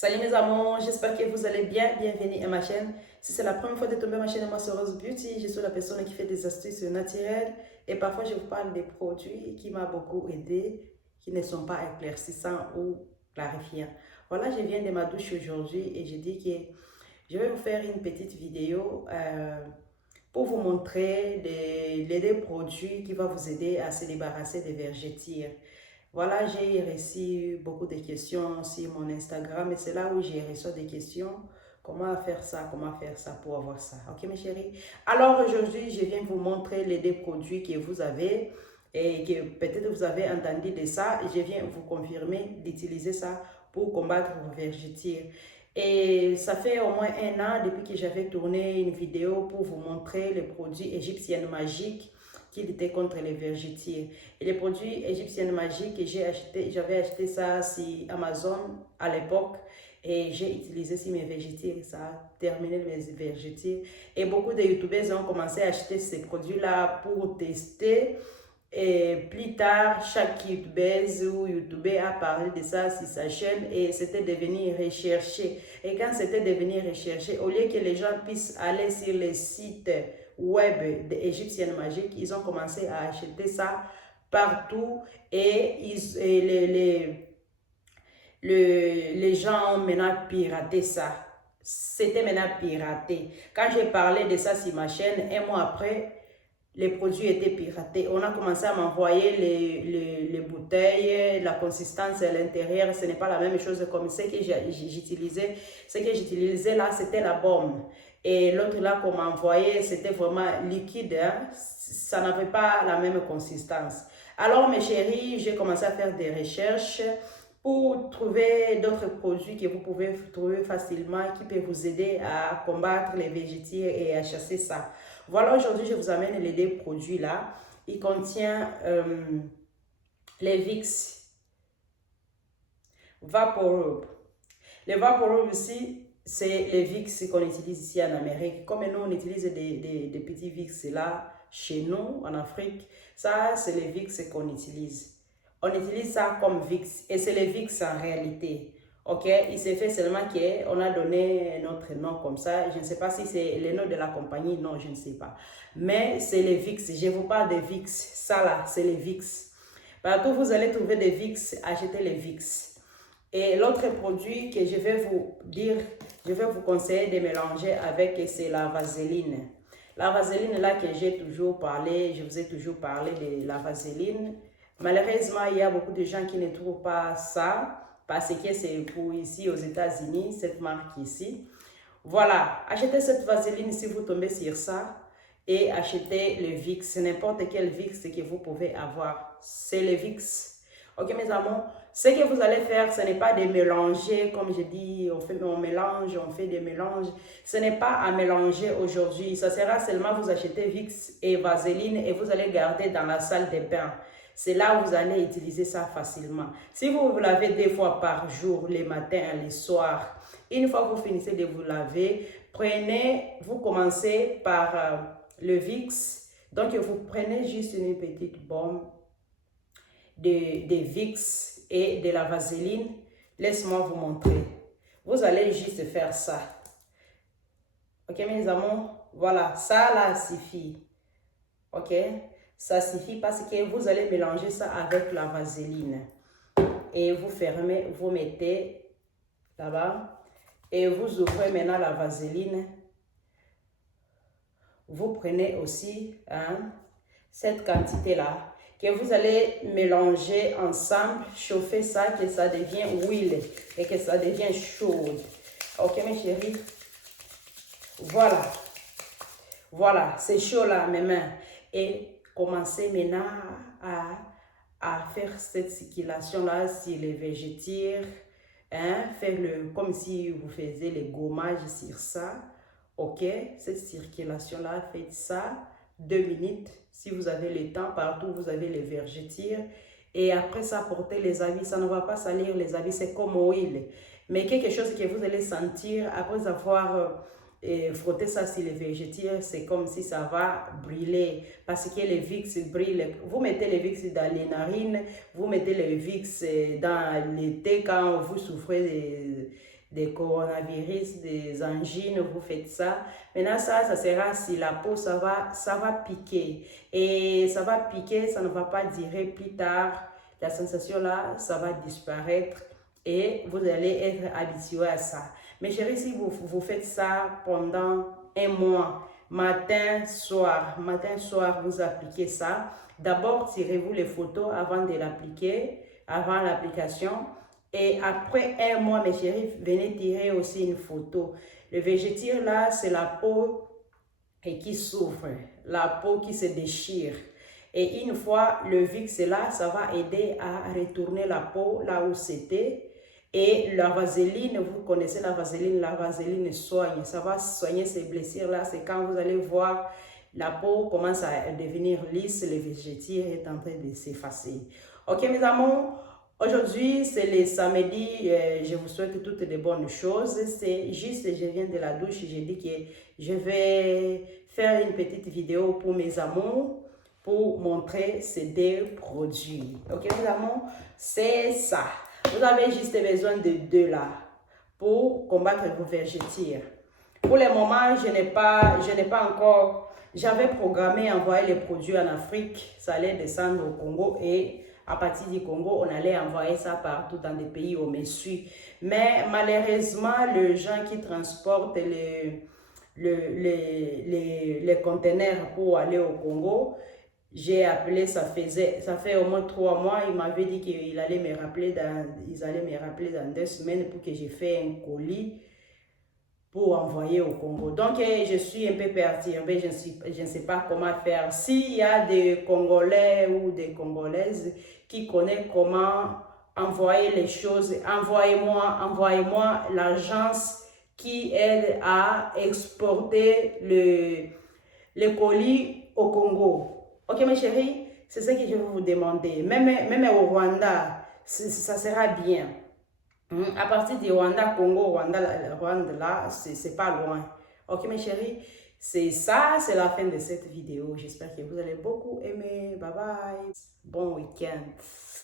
Salut mes amours, j'espère que vous allez bien. Bienvenue à ma chaîne. Si c'est la première fois de tomber à ma chaîne, moi c'est Rose Beauty. Je suis la personne qui fait des astuces naturelles et parfois je vous parle des produits qui m'ont beaucoup aidé, qui ne sont pas éclaircissants ou clarifiants. Voilà, je viens de ma douche aujourd'hui et je dis que je vais vous faire une petite vidéo pour vous montrer des produits qui vont vous aider à se débarrasser des vergetures. Voilà, j'ai reçu beaucoup de questions sur mon Instagram et c'est là où j'ai reçu des questions. Comment faire ça pour avoir ça. Ok, mes chéris? Alors aujourd'hui, je viens vous montrer les deux produits que vous avez et que peut-être vous avez entendu de ça. Et je viens vous confirmer d'utiliser ça pour combattre vos vergetures. Et ça fait au moins un an depuis que j'avais tourné une vidéo pour vous montrer les produits égyptiens magiques qui luttaient contre les vergetures. Et les produits égyptiens magiques que j'avais acheté ça sur Amazon à l'époque et j'ai utilisé sur mes vergetures. Ça a terminé mes vergetures. Et beaucoup de youtubeurs ont commencé à acheter ces produits-là pour tester. Et plus tard, chaque youtubeuse ou youtubeur a parlé de ça sur sa chaîne et c'était devenu recherché. Et quand c'était devenu recherché, au lieu que les gens puissent aller sur les sites web d'Égyptienne Magique, ils ont commencé à acheter ça partout et, les gens ont maintenant piraté ça. C'était maintenant piraté. Quand j'ai parlé de ça sur ma chaîne, un mois après, les produits étaient piratés. On a commencé à m'envoyer les bouteilles, la consistance à l'intérieur, ce n'est pas la même chose comme ce que j'utilisais. Ce que j'utilisais là, c'était la bombe. Et l'autre là qu'on m'a envoyé, c'était vraiment liquide. Hein? Ça n'avait pas la même consistance. Alors mes chéris, j'ai commencé à faire des recherches pour trouver d'autres produits que vous pouvez trouver facilement qui peuvent vous aider à combattre les vergetures et à chasser ça. Voilà, aujourd'hui, je vous amène les deux produits là. Il contient les Vicks Vaporub. Les Vaporub ici, c'est les Vicks qu'on utilise ici en Amérique. Comme nous, on utilise des petits Vicks là, chez nous, en Afrique. Ça, c'est les Vicks qu'on utilise. On utilise ça comme Vicks et c'est les Vicks en réalité. Ok, il s'est fait seulement qu'on a donné notre nom comme ça. Je ne sais pas si c'est le nom de la compagnie, non, je ne sais pas. Mais c'est les Vicks. Je vous parle des Vicks. Ça là, c'est les Vicks. Partout vous allez trouver des Vicks, achetez les Vicks. Et l'autre produit que je vais vous dire, je vais vous conseiller de mélanger avec, c'est la vaseline. La vaseline là que j'ai toujours parlé, je vous ai toujours parlé de la vaseline. Malheureusement, il y a beaucoup de gens qui ne trouvent pas ça parce que c'est pour ici aux États-Unis, cette marque ici. Voilà, achetez cette vaseline si vous tombez sur ça et achetez le Vicks, n'importe quel Vicks que vous pouvez avoir. C'est le Vicks. Ok mes amours, ce que vous allez faire, ce n'est pas de mélanger, comme je dis, on mélange, on fait des mélanges. Ce n'est pas à mélanger aujourd'hui, ça sera seulement vous achetez Vicks et vaseline et vous allez garder dans la salle de bain. C'est là où vous allez utiliser ça facilement. Si vous vous lavez 2 fois par jour, le matin et le soir, une fois que vous finissez de vous laver, vous commencez par le Vicks. Donc, vous prenez juste une petite bombe de Vicks et de la vaseline. Laisse-moi vous montrer. Vous allez juste faire ça. Ok, mes amours? Voilà, ça là suffit. Ok? Ça suffit parce que vous allez mélanger ça avec la vaseline. Et vous fermez, vous mettez là-bas. Et vous ouvrez maintenant la vaseline. Vous prenez aussi cette quantité-là que vous allez mélanger ensemble, chauffer ça, que ça devient huile et que ça devient chaud. Ok, mes chéris? Voilà. Voilà, c'est chaud là, mes mains. Et commencez maintenant à faire cette circulation-là sur les vergetures. Faire comme si vous faisiez les gommages sur ça. Ok, cette circulation-là, faites ça 2 minutes. Si vous avez le temps, partout vous avez les vergetures. Et après ça, portez les habits. Ça ne va pas salir les habits, c'est comme huile. Mais quelque chose que vous allez sentir après avoir frotter ça sur les vergetures, c'est comme si ça va brûler parce que les Vicks brûlent. Vous mettez les Vicks dans les narines, vous mettez les Vicks dans l'été quand vous souffrez des coronavirus, des angines, vous faites ça. Maintenant, ça sera si la peau, ça va piquer. Et ça va piquer, ça ne va pas durer plus tard. La sensation là, ça va disparaître et vous allez être habitué à ça. Mes chéris, si vous faites ça pendant un mois, matin, soir, vous appliquez ça. D'abord, tirez-vous les photos avant de l'appliquer, avant l'application. Et après un mois, mes chéris, venez tirer aussi une photo. Le végétire là, c'est la peau qui souffre, la peau qui se déchire. Et une fois le VIX est là, ça va aider à retourner la peau là où c'était. Et la vaseline, vous connaissez la vaseline soigne, ça va soigner ces blessures-là. C'est quand vous allez voir la peau commence à devenir lisse, le végétire est en train de s'effacer. Ok mes amours, aujourd'hui c'est le samedi, je vous souhaite toutes de bonnes choses. C'est juste, je viens de la douche, j'ai dit que je vais faire une petite vidéo pour mes amours, pour montrer ces deux produits. Ok mes amours, c'est ça. Vous avez juste besoin de deux là pour combattre vos végétires. Pour le moment, je n'ai pas encore, j'avais programmé envoyer les produits en Afrique, ça allait descendre au Congo et à partir du Congo, on allait envoyer ça partout dans des pays où me suit. Mais malheureusement, les gens qui transportent les conteneurs pour aller au Congo, j'ai appelé, ça fait au moins 3 mois, il m'avait dit qu'ils allaient me rappeler dans 2 semaines pour que j'ai fait un colis pour envoyer au Congo. Donc, je suis un peu perturbée, je ne sais pas comment faire. S'il y a des Congolais ou des Congolaises qui connaissent comment envoyer les choses, envoyez-moi l'agence qui aide à exporter le colis au Congo. Ok mes chéris, c'est ce que je vais vous demander. Même au Rwanda, ça sera bien. À partir du Rwanda, Congo, Rwanda là, c'est pas loin. Ok mes chéris, c'est ça, c'est la fin de cette vidéo. J'espère que vous allez beaucoup aimer. Bye bye. Bon week-end.